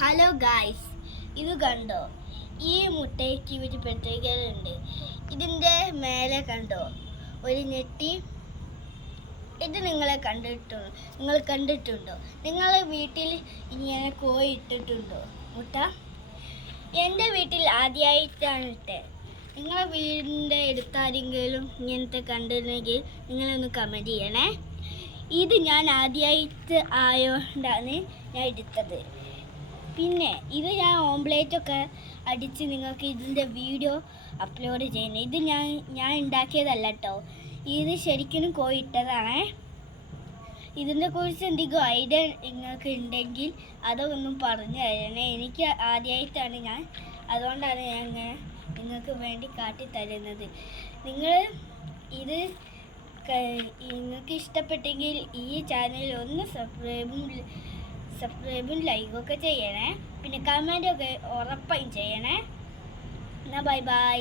Hello guys, ഇത് കണ്ടോ? ഈ മുട്ടയ്ക്ക് ഒരു പ്രത്യേകതയുണ്ട്. ഇതിൻ്റെ മേലെ കണ്ടോ ഒരു നെറ്റി? ഇത് നിങ്ങൾ കണ്ടിട്ടുണ്ടോ? നിങ്ങളെ വീട്ടിൽ ഇങ്ങനെ കോഴി ഇട്ടിട്ടുണ്ടോ മുട്ട? എൻ്റെ വീട്ടിൽ ആദ്യമായിട്ടാണ് ഇട്ടത്. നിങ്ങളെ വീടിൻ്റെ അടുത്താരെങ്കിലും ഇങ്ങനത്തെ കണ്ടിരുന്നെങ്കിൽ നിങ്ങളൊന്ന് കമൻറ്റ് ചെയ്യണേ. ഇത് ഞാൻ ആദ്യമായിട്ട് ആയതുകൊണ്ടാണ് ഞാൻ എടുത്തത്. പിന്നെ ഇത് ഞാൻ ഓംപ്ലേറ്റൊക്കെ അടിച്ച് നിങ്ങൾക്ക് ഇതിൻ്റെ വീഡിയോ അപ്ലോഡ് ചെയ്യുന്നത്. ഇത് ഞാൻ ഉണ്ടാക്കിയതല്ല കേട്ടോ. ഇത് ശരിക്കും കോയിട്ടതാണേ. ഇതിനെ കുറിച്ച് എന്തെങ്കിലും ഐഡിയ നിങ്ങൾക്ക് ഉണ്ടെങ്കിൽ അതൊന്നും പറഞ്ഞു തരണേ. എനിക്ക് ആദ്യമായിട്ടാണ് അതുകൊണ്ടാണ് ഞാൻ ഇങ്ങനെ നിങ്ങൾക്ക് വേണ്ടി കാട്ടിത്തരുന്നത്. നിങ്ങൾ ഇത് നിങ്ങൾക്ക് ഇഷ്ടപ്പെട്ടെങ്കിൽ ഈ ചാനൽ ഒന്ന് സബ്സ്ക്രൈബും ലൈക്കൊക്കെ ചെയ്യണേ. പിന്നെ കമൻറ്റൊക്കെ ഉറപ്പായും ചെയ്യണേ. എന്നാൽ ബൈ ബൈ.